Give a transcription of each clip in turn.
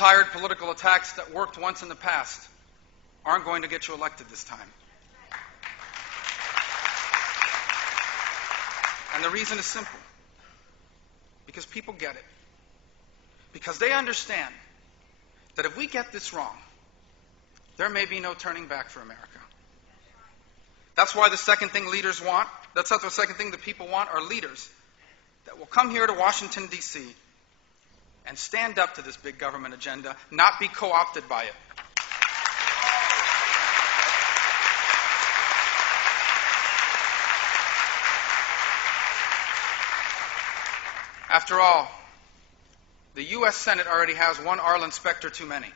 old-tired political attacks that worked once in the past aren't going to get you elected this time. And the reason is simple. Because people get it. Because they understand that if we get this wrong, there may be no turning back for America. That's why the second thing leaders want, that's the second thing that people want, are leaders that will come here to Washington, D.C. and stand up to this big government agenda, not be co-opted by it. After all, the U.S. Senate already has one Arlen Specter too many.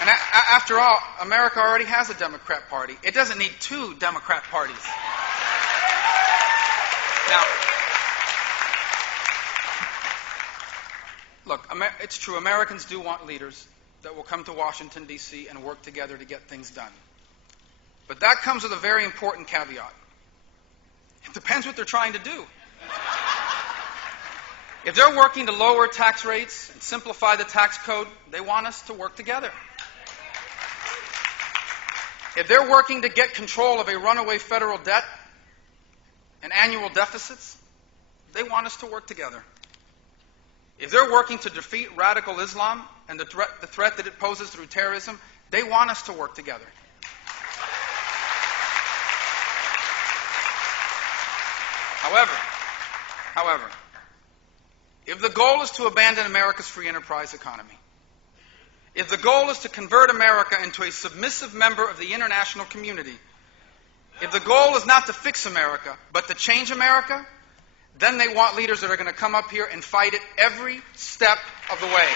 And after all, America already has a Democrat Party. It doesn't need two Democrat parties. Now, look, it's true, Americans do want leaders that will come to Washington, D.C. and work together to get things done. But that comes with a very important caveat. It depends what they're trying to do. If they're working to lower tax rates and simplify the tax code, they want us to work together. If they're working to get control of a runaway federal debt and annual deficits, they want us to work together. If they're working to defeat radical Islam and the threat that it poses through terrorism, they want us to work together. However, if the goal is to abandon America's free enterprise economy, if the goal is to convert America into a submissive member of the international community, if the goal is not to fix America, but to change America, then they want leaders that are going to come up here and fight it every step of the way.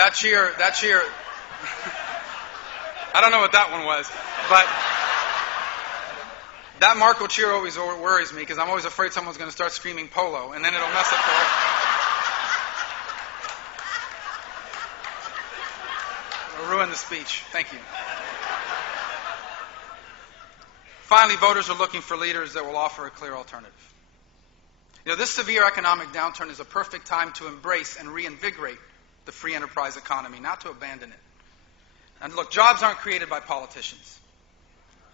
That cheer, I don't know what that one was, but that Marco cheer always worries me because I'm always afraid someone's going to start screaming polo and then it'll mess up it'll ruin the speech. Thank you. Finally, voters are looking for leaders that will offer a clear alternative. You know, this severe economic downturn is a perfect time to embrace and reinvigorate the free enterprise economy, not to abandon it. And look, jobs aren't created by politicians.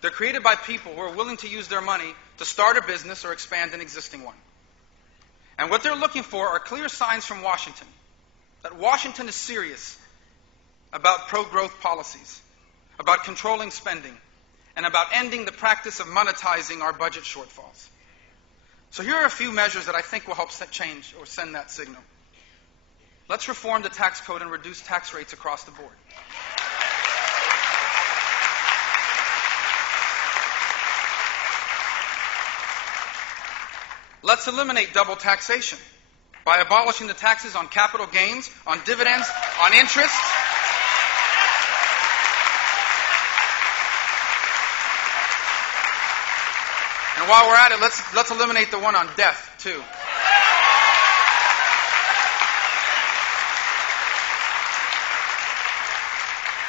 They're created by people who are willing to use their money to start a business or expand an existing one. And what they're looking for are clear signs from Washington that Washington is serious about pro-growth policies, about controlling spending, and about ending the practice of monetizing our budget shortfalls. So here are a few measures that I think will help change or send that signal. Let's reform the tax code and reduce tax rates across the board. Let's eliminate double taxation by abolishing the taxes on capital gains, on dividends, on interest. And while we're at it, let's eliminate the one on death, too.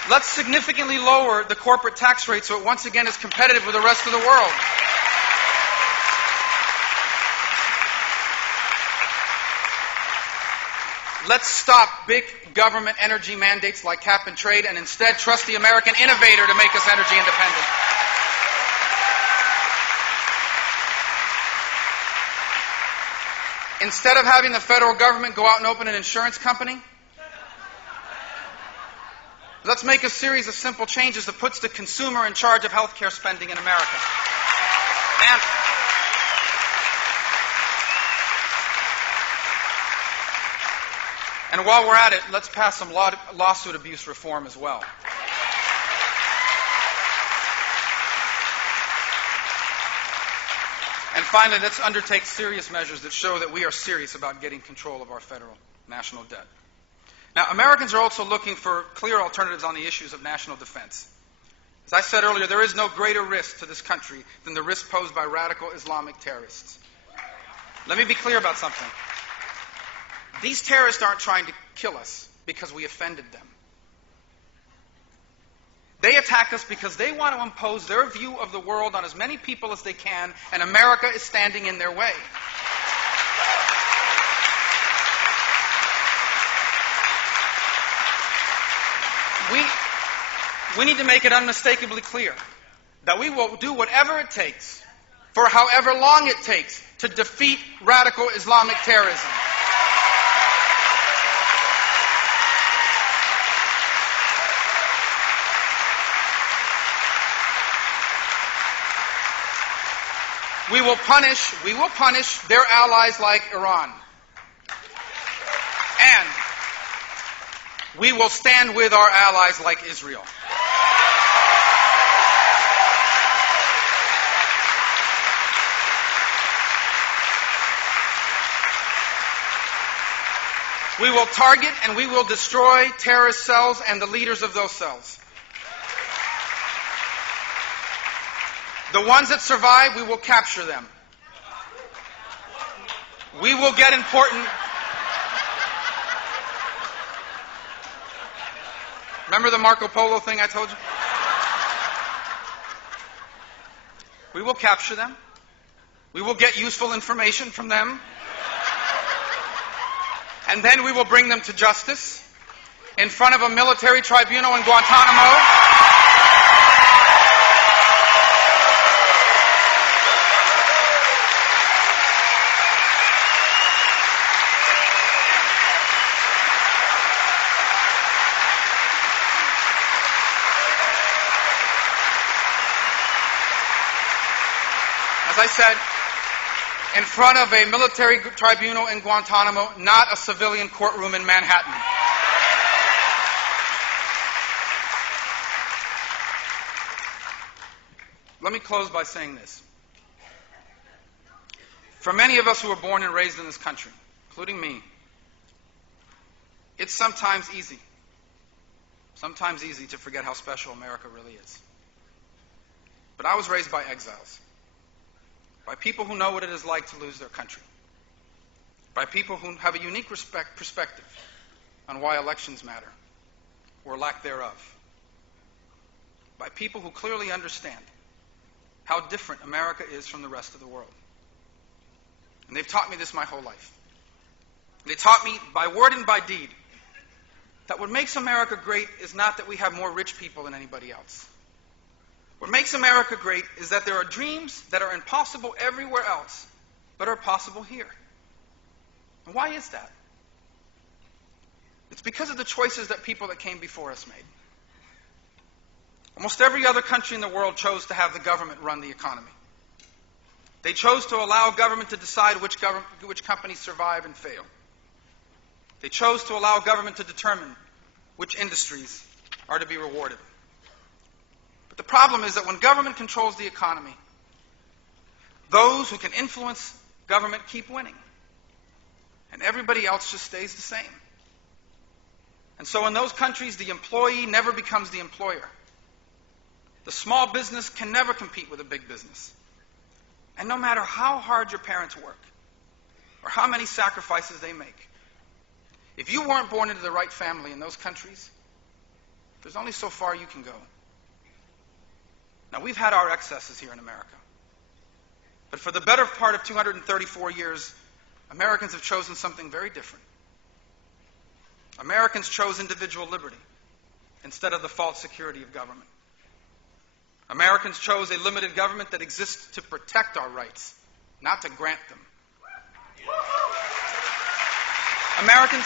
Let's significantly lower the corporate tax rate so it once again is competitive with the rest of the world. Let's stop big government energy mandates like cap and trade and instead trust the American innovator to make us energy independent. Instead of having the federal government go out and open an insurance company, let's make a series of simple changes that puts the consumer in charge of healthcare spending in America. And while we're at it, let's pass some lawsuit abuse reform as well. And finally, let's undertake serious measures that show that we are serious about getting control of our federal national debt. Now, Americans are also looking for clear alternatives on the issues of national defense. As I said earlier, there is no greater risk to this country than the risk posed by radical Islamic terrorists. Let me be clear about something. These terrorists aren't trying to kill us because we offended them. They attack us because they want to impose their view of the world on as many people as they can, and America is standing in their way. We need to make it unmistakably clear that we will do whatever it takes, for however long it takes, to defeat radical Islamic terrorism. We will punish their allies like Iran. And we will stand with our allies like Israel. We will target and we will destroy terrorist cells and the leaders of those cells. The ones that survive, we will capture them. We will get important. Remember the Marco Polo thing I told you? We will capture them. We will get useful information from them. And then we will bring them to justice in front of a military tribunal in Guantanamo. As I said, in front of a military tribunal in Guantanamo, not a civilian courtroom in Manhattan. Let me close by saying this. For many of us who were born and raised in this country, including me, it's sometimes easy to forget how special America really is. But I was raised by exiles. By people who know what it is like to lose their country. By people who have a unique perspective on why elections matter, or lack thereof. By people who clearly understand how different America is from the rest of the world. And they've taught me this my whole life. They taught me by word and by deed that what makes America great is not that we have more rich people than anybody else. What makes America great is that there are dreams that are impossible everywhere else, but are possible here. And why is that? It's because of the choices that people that came before us made. Almost every other country in the world chose to have the government run the economy. They chose to allow government to decide which companies survive and fail. They chose to allow government to determine which industries are to be rewarded. But the problem is that when government controls the economy, those who can influence government keep winning. And everybody else just stays the same. And so in those countries, the employee never becomes the employer. The small business can never compete with a big business. And no matter how hard your parents work, or how many sacrifices they make, if you weren't born into the right family in those countries, there's only so far you can go. Now, we've had our excesses here in America. But for the better part of 234 years, Americans have chosen something very different. Americans chose individual liberty instead of the false security of government. Americans chose a limited government that exists to protect our rights, not to grant them. Americans